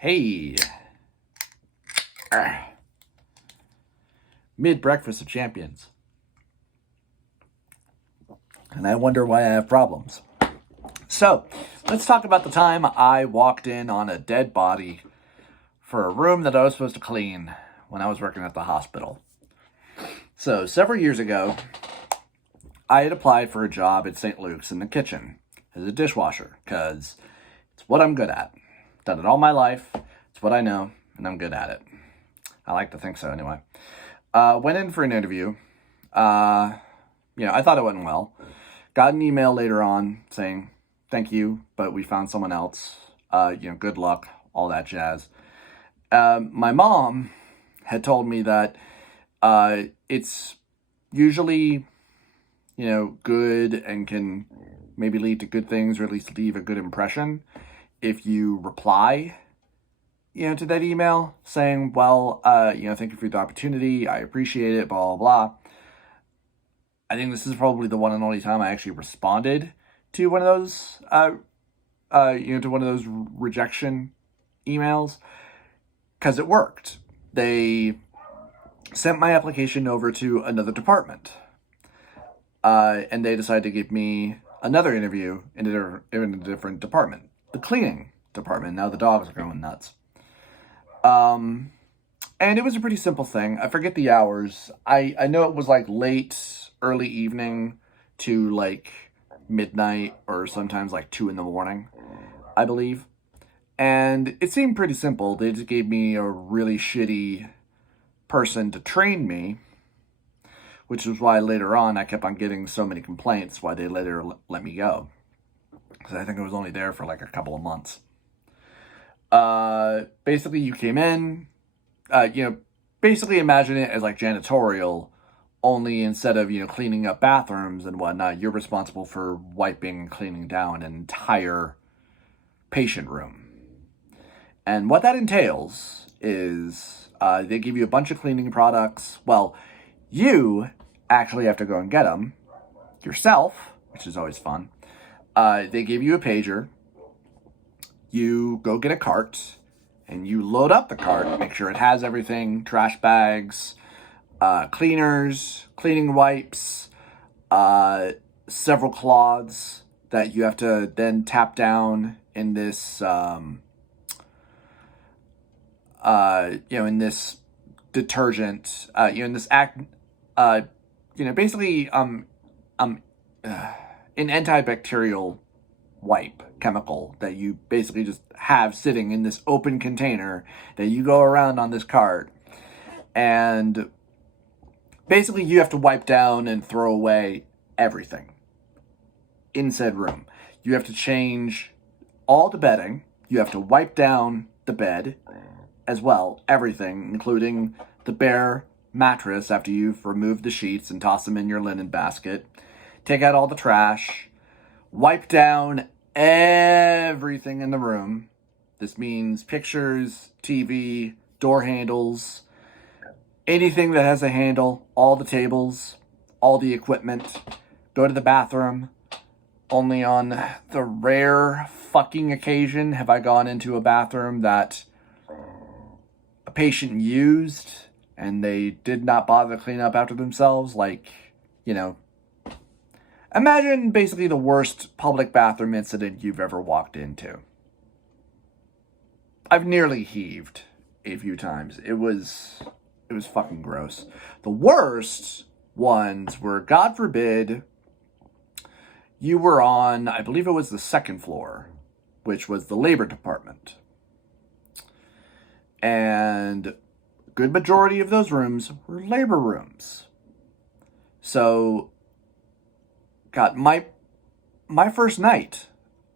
Hey, mid-breakfast of champions. And I wonder why I have problems. So, let's talk about the time I walked in on a dead body for a room that I was supposed to clean when I was working at the hospital. So, several years ago, I had applied for a job at St. Luke's in the kitchen as a dishwasher because it's what I'm good at. Done it all my life. It's what I know, and I'm good at it. I like to think so anyway. Went in for an interview. I thought it went well. Got an email later on saying, thank you, but we found someone else. Good luck, all that jazz. My mom had told me that it's usually, good and can maybe lead to good things or at least leave a good impression if you reply, to that email saying, well, thank you for the opportunity. I appreciate it, blah, blah, blah. I think this is probably the one and only time I actually responded to one of those, to one of those rejection emails because it worked. They sent my application over to another department, and they decided to give me another interview in a different department, the cleaning department. Now the dogs are going nuts. And it was a pretty simple thing. I forget the hours. I know it was like late, early evening to like midnight or sometimes like 2 a.m, I believe. And it seemed pretty simple. They just gave me a really shitty person to train me, which is why later on I kept on getting so many complaints why they later let me go. Because I think I was only there for like a couple of months. Basically you came in, basically imagine it as like janitorial, only instead of, cleaning up bathrooms and whatnot, you're responsible for wiping and cleaning down an entire patient room. And what that entails is, they give you a bunch of cleaning products. Well, you actually have to go and get them yourself, which is always fun. They give you a pager. You go get a cart, and you load up the cart, make sure it has everything, trash bags, cleaners, cleaning wipes, several cloths that you have to then tap down in this, in this detergent, in this basically, an antibacterial wipe chemical that you basically just have sitting in this open container that you go around on this cart. And basically you have to wipe down and throw away everything in said room. You have to change all the bedding. You have to wipe down the bed as well, everything, including the bare mattress after you've removed the sheets and tossed them in your linen basket. Take out all the trash. Wipe down everything in the room. This means pictures, TV, door handles, anything that has a handle, all the tables, all the equipment. Go to the bathroom. Only on the rare fucking occasion have I gone into a bathroom that a patient used and they did not bother to clean up after themselves. Imagine basically the worst public bathroom incident you've ever walked into. I've nearly heaved a few times. It was fucking gross. The worst ones were, God forbid, you were on, I believe it was the second floor, which was the labor department. And a good majority of those rooms were labor rooms. So, God, my first night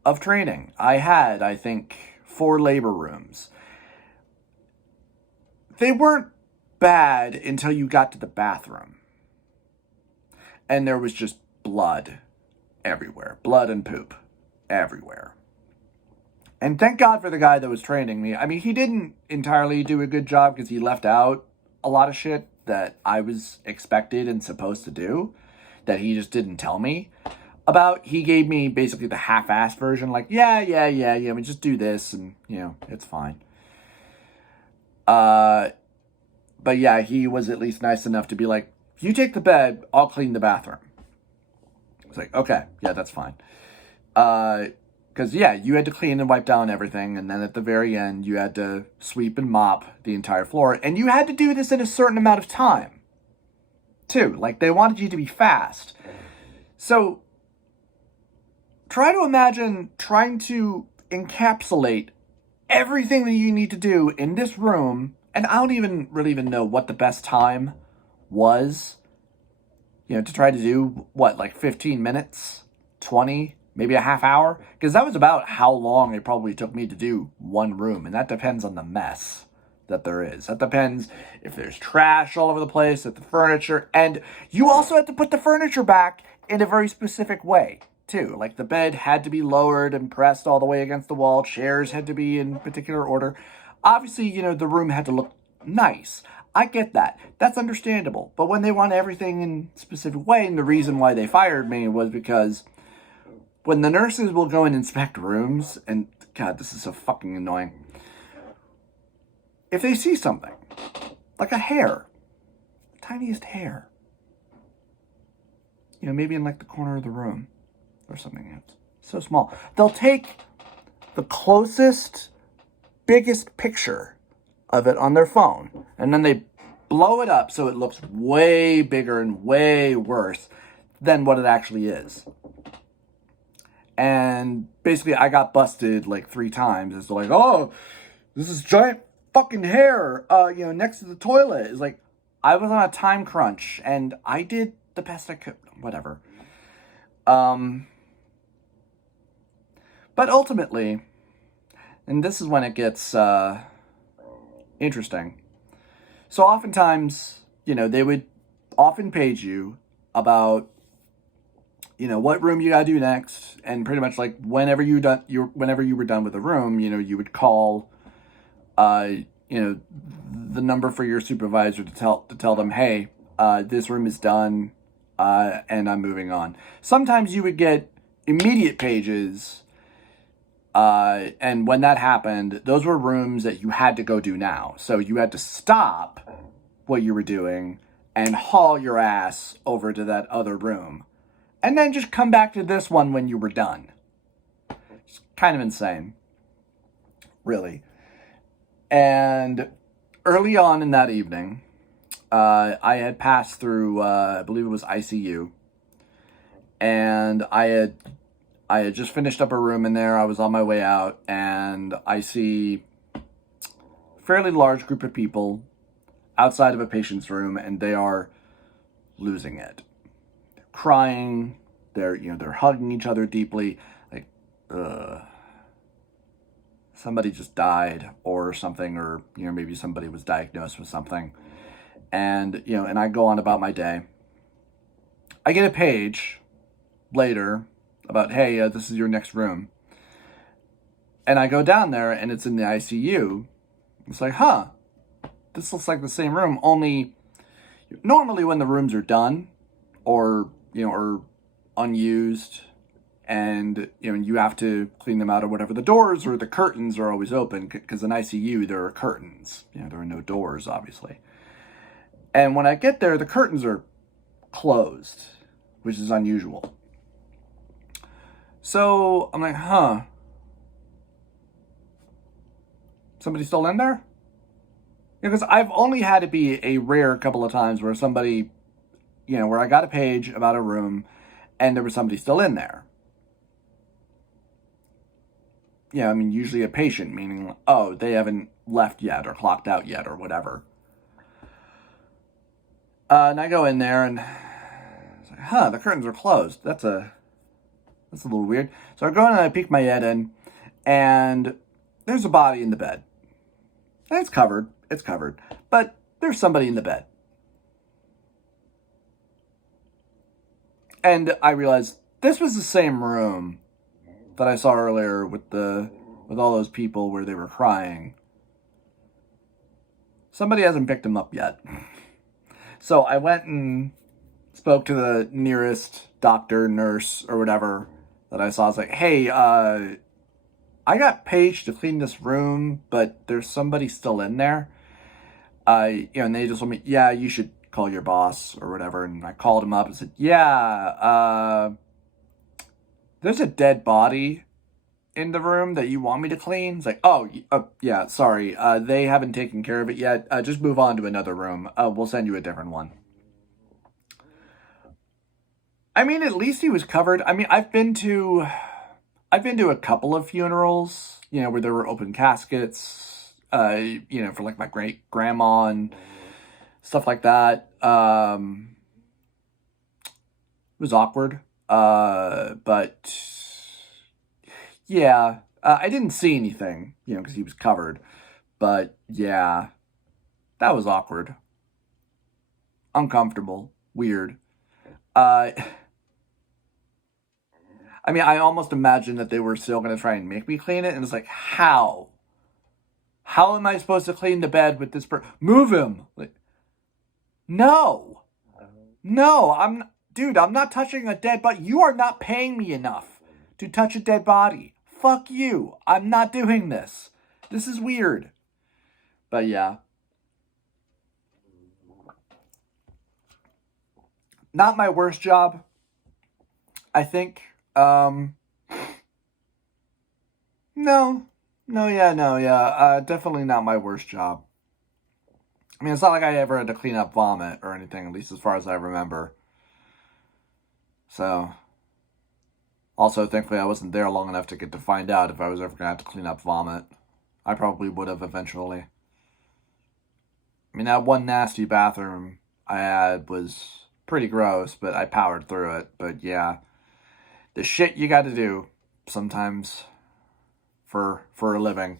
of training, I had, I think, 4 labor rooms. They weren't bad until you got to the bathroom. And there was just blood everywhere. Blood and poop everywhere. And thank God for the guy that was training me. I mean, he didn't entirely do a good job because he left out a lot of shit that I was expected and supposed to do that he just didn't tell me about. He gave me basically the half-assed version, like, yeah, I mean, just do this and, it's fine. But yeah, he was at least nice enough to be like, you take the bed, I'll clean the bathroom. It's like, okay, yeah, that's fine. Because, yeah, you had to clean and wipe down everything, and then at the very end, you had to sweep and mop the entire floor, and you had to do this in a certain amount of time, too. Like, they wanted you to be fast. So, try to imagine trying to encapsulate everything that you need to do in this room, and I don't even really know what the best time was, to try to do, like 15 minutes, 20, maybe a half hour? Because that was about how long it probably took me to do one room, and that depends on the mess that there is. That depends if there's trash all over the place, at the furniture, and you also have to put the furniture back in a very specific way, too. Like, the bed had to be lowered and pressed all the way against the wall, chairs had to be in particular order. Obviously, the room had to look nice. I get that. That's understandable. But when they want everything in a specific way, and the reason why they fired me was because when the nurses will go and inspect rooms, and God, this is so fucking annoying. If they see something, like a hair, tiniest hair, maybe in like the corner of the room or something, it's so small, they'll take the closest, biggest picture of it on their phone, and then they blow it up so it looks way bigger and way worse than what it actually is. And basically, I got busted like 3 times. It's like, oh, this is giant fucking hair, next to the toilet. It's like, I was on a time crunch, and I did the best I could. Whatever. But ultimately, and this is when it gets interesting. So oftentimes, they would often page you about, what room you gotta do next, and pretty much like whenever you were done with the room, you would call, the number for your supervisor to tell them, hey, this room is done, and I'm moving on. Sometimes you would get immediate pages, and when that happened, those were rooms that you had to go do now. So you had to stop what you were doing and haul your ass over to that other room. And then just come back to this one when you were done. It's kind of insane. Really. And early on in that evening, I had passed through, I believe it was ICU. And I had just finished up a room in there. I was on my way out, and I see a fairly large group of people outside of a patient's room, and they are losing it. They're crying. They're hugging each other deeply. Like, somebody just died or something, or maybe somebody was diagnosed with something. And and I go on about my day. I get a page later about, hey, this is your next room. And I go down there, and it's in the ICU. It's like, huh, this looks like the same room, only normally when the rooms are done or unused, and you have to clean them out or whatever, the doors or the curtains are always open, because in ICU there are curtains. There are no doors, obviously. And when I get there, the curtains are closed, which is unusual. So I'm like, huh, somebody still in there? Because I've only had it be a rare couple of times where somebody, where I got a page about a room and there was somebody still in there. Usually a patient, meaning, oh, they haven't left yet or clocked out yet or whatever. And I go in there, and it's like, huh, the curtains are closed. That's a little weird. So I go in and I peek my head in, and there's a body in the bed. And it's covered, but there's somebody in the bed. And I realized this was the same room that I saw earlier with all those people where they were crying. Somebody hasn't picked him up yet. So I went and spoke to the nearest doctor, nurse, or whatever that I saw. I was like, hey, I got paged to clean this room, but there's somebody still in there. And they just told me, yeah, you should call your boss or whatever. And I called him up and said, yeah, there's a dead body in the room that you want me to clean. It's like, oh, yeah, sorry. They haven't taken care of it yet. Just move on to another room. We'll send you a different one. I mean, at least he was covered. I mean, I've been to a couple of funerals, where there were open caskets, for like my great grandma and stuff like that. It was awkward. But yeah, I didn't see anything, because he was covered. But yeah, that was awkward, uncomfortable, weird. Uh, I mean, I almost imagined that they were still going to try and make me clean it, and it's like, how? How am I supposed to clean the bed with this Move him! Like, no! No, dude, I'm not touching a dead body. You are not paying me enough to touch a dead body. Fuck you. I'm not doing this. This is weird. But yeah. Not my worst job, I think. No. No, yeah, no, yeah. Definitely not my worst job. I mean, it's not like I ever had to clean up vomit or anything, at least as far as I remember. So, also, thankfully, I wasn't there long enough to get to find out if I was ever going to have to clean up vomit. I probably would have eventually. I mean, that one nasty bathroom I had was pretty gross, but I powered through it. But yeah, the shit you got to do sometimes for a living,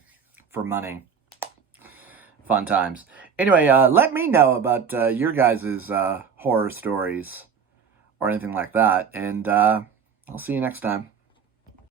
for money. Fun times. Anyway, let me know about your guys' horror stories or anything like that, and I'll see you next time.